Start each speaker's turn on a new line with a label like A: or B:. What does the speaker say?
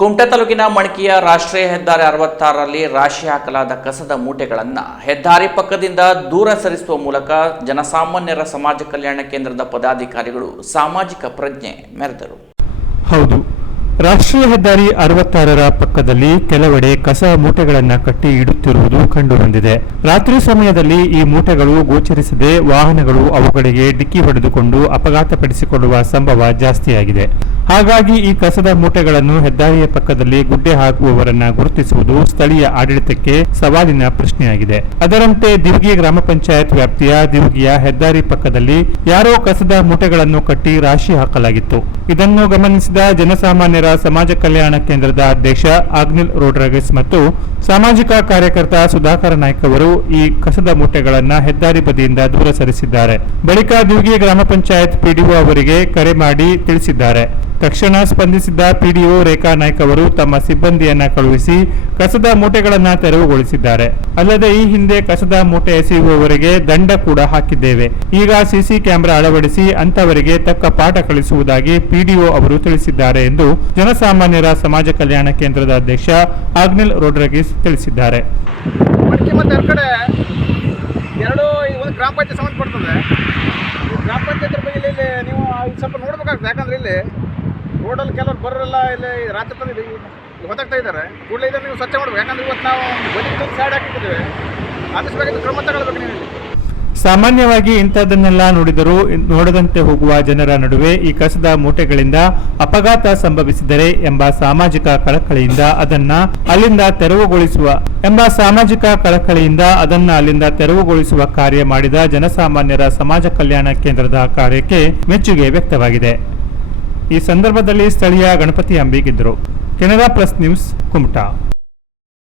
A: ಕುಮಟಾ ತಾಲೂಕಿನ ಮಣಕಿಯ ರಾಷ್ಟ್ರೀಯ ಹೆದ್ದಾರಿ ಅರವತ್ತಾರರಲ್ಲಿ ರಾಶಿ ಹಾಕಲಾದ ಕಸದ ಮೂಟೆಗಳನ್ನು ಹೆದ್ದಾರಿ ಪಕ್ಕದಿಂದ ದೂರ ಸರಿಸುವ ಮೂಲಕ ಜನಸಾಮಾನ್ಯರ ಸಮಾಜ ಕಲ್ಯಾಣ ಕೇಂದ್ರದ ಪದಾಧಿಕಾರಿಗಳು ಸಾಮಾಜಿಕ ಪ್ರಜ್ಞೆ ಮೆರೆದರು.
B: ಹೌದು. ರಾಷ್ಟ್ರೀಯ ಹೆದ್ದಾರಿ ಅರವತ್ತಾರರ ಪಕ್ಕದಲ್ಲಿ ಕೆಲವೆಡೆ ಕಸ ಮೂಟೆಗಳನ್ನು ಕಟ್ಟಿ ಇಡುತ್ತಿರುವುದು ಕಂಡುಬಂದಿದೆ. ರಾತ್ರಿ ಸಮಯದಲ್ಲಿ ಈ ಮೂಟೆಗಳು ಗೋಚರಿಸದೆ ವಾಹನಗಳು ಅವುಗಳಿಗೆ ಡಿಕ್ಕಿ ಹೊಡೆದುಕೊಂಡು ಅಪಘಾತಪಡಿಸಿಕೊಳ್ಳುವ ಸಂಭವ ಜಾಸ್ತಿಯಾಗಿದೆ. ಹಾಗಾಗಿ ಈ ಕಸದ ಮೂಟೆಗಳನ್ನು ಹೆದ್ದಾರಿಯ ಪಕ್ಕದಲ್ಲಿ ಗುಡ್ಡೆ ಹಾಕುವವರನ್ನ ಗುರುತಿಸುವುದು ಸ್ಥಳೀಯ ಆಡಳಿತಕ್ಕೆ ಸವಾಲಿನ ಪ್ರಶ್ನೆಯಾಗಿದೆ. ಅದರಂತೆ ದಿವಗಿ ಗ್ರಾಮ ಪಂಚಾಯತ್ ವ್ಯಾಪ್ತಿಯ ದಿವಗಿಯ ಹೆದ್ದಾರಿ ಪಕ್ಕದಲ್ಲಿ ಯಾರೋ ಕಸದ ಮೂಟೆಗಳನ್ನು ಕಟ್ಟಿ ರಾಶಿ ಹಾಕಲಾಗಿತ್ತು. ಇದನ್ನು ಗಮನಿಸಿದ ಜನಸಾಮಾನ್ಯರ ಸಮಾಜ ಕಲ್ಯಾಣ ಕೇಂದ್ರದ ಅಧ್ಯಕ್ಷ ಆಗ್ನಿಲ್ ರೋಡ್ರಗಸ್ ಮತ್ತು ಸಾಮಾಜಿಕ ಕಾರ್ಯಕರ್ತ ಸುಧಾಕರ ನಾಯ್ಕ ಅವರು ಈ ಕಸದ ಮೂಟೆಗಳನ್ನು ಹೆದ್ದಾರಿ ಬದಿಯಿಂದ ದೂರ ಸರಿಸಿದ್ದಾರೆ. ಬಳಿಕ ದಿವಗಿ ಗ್ರಾಮ ಪಂಚಾಯತ್ ಪಿಡಿಒ ಅವರಿಗೆ ಕರೆ ಮಾಡಿ ತಿಳಿಸಿದ್ದಾರೆ. ತಕ್ಷಣ ಸ್ಪಂದಿಸಿದ್ದ ಪಿಡಿಒ ರೇಖಾ ನಾಯ್ಕ ಅವರು ತಮ್ಮ ಸಿಬ್ಬಂದಿಯನ್ನ ಕಳುಹಿಸಿ ಕಸದ ಮೂಟೆಗಳನ್ನ ತೆರವುಗೊಳಿಸಿದ್ದಾರೆ. ಅಲ್ಲದೆ ಈ ಹಿಂದೆ ಕಸದ ಮೂಟೆ ಎಸೆಯುವವರಿಗೆ ದಂಡ ಕೂಡ ಹಾಕಿದ್ದೇವೆ. ಈಗ ಸಿಸಿ ಕ್ಯಾಮೆರಾ ಅಳವಡಿಸಿ ಅಂತವರಿಗೆ ತಕ್ಕ ಪಾಠ ಕಲಿಸುವುದಾಗಿ ಪಿಡಿಒ ಅವರು ತಿಳಿಸಿದ್ದಾರೆ ಎಂದು ಜನಸಾಮಾನ್ಯರ ಸಮಾಜ ಕಲ್ಯಾಣ ಕೇಂದ್ರದ ಅಧ್ಯಕ್ಷ ಆಗ್ನಿಲ್ ರೋಡ್ರಗಿಸ್ ತಿಳಿಸಿದ್ದಾರೆ.
C: ಗ್ರಾಮ ಪಂಚಾಯತ್ ಸಂಬಂಧಪಡ್ತದೆ ಗ್ರಾಮ ಪಂಚಾಯತ್ ಬಗ್ಗೆ ಇಲ್ಲಿ ನೀವು ಸ್ವಲ್ಪ ನೋಡ್ಬೇಕಾಗ್ತದೆ. ಯಾಕಂದ್ರೆ ಇಲ್ಲಿ ರೋಡಲ್ಲಿ ಕೆಲವರು ಬರೋರೆಲ್ಲ ಇಲ್ಲಿ ರಾತ್ರಿ ತಂದು ಹೊತ್ತಾಗ್ತಾ ಇದ್ದಾರೆ. ಕೂಡಲೇ ಇದ್ದಾರೆ ನೀವು ಸ್ವಚ್ಛ ಮಾಡಬೇಕು. ಯಾಕಂದ್ರೆ ಇವತ್ತು ನಾವು ಬದುಕು ಸೈಡ್ ಹಾಕಿಟ್ಟಿದ್ದೇವೆ. ಆದಷ್ಟು ಬೇಗ ಕ್ರಮ ತಗೊಳ್ಬೇಕು ನೀವು
B: ಸಾಮಾನ್ಯವಾಗಿ ಇಂಥದ್ದನ್ನೆಲ್ಲ ನೋಡಿದರೂ ನೋಡದಂತೆ ಹೋಗುವ ಜನರ ನಡುವೆ ಈ ಕಸದ ಮೂಟೆಗಳಿಂದ ಅಪಘಾತ ಸಂಭವಿಸಿದರೆ ಎಂಬ ಸಾಮಾಜಿಕ ಕಳಕಳಿಯಿಂದ ಅದನ್ನ ಅಲ್ಲಿಂದ ತೆರವುಗೊಳಿಸುವ ಎಂಬ ಸಾಮಾಜಿಕ ಕಳಕಳಿಯಿಂದ ಅದನ್ನ ಅಲ್ಲಿಂದ ತೆರವುಗೊಳಿಸುವ ಕಾರ್ಯ ಮಾಡಿದ ಜನಸಾಮಾನ್ಯರ ಸಮಾಜ ಕಲ್ಯಾಣ ಕೇಂದ್ರದ ಕಾರ್ಯಕ್ಕೆ ಮೆಚ್ಚುಗೆ ವ್ಯಕ್ತವಾಗಿದೆ. ಈ ಸಂದರ್ಭದಲ್ಲಿ ಸ್ಥಳೀಯ ಗಣಪತಿ ಅಂಬಿಗಿದ್ದರು ಕೆನರಾ ಪ್ಲಸ್ ನ್ಯೂಸ್ ಕುಮಟಾ.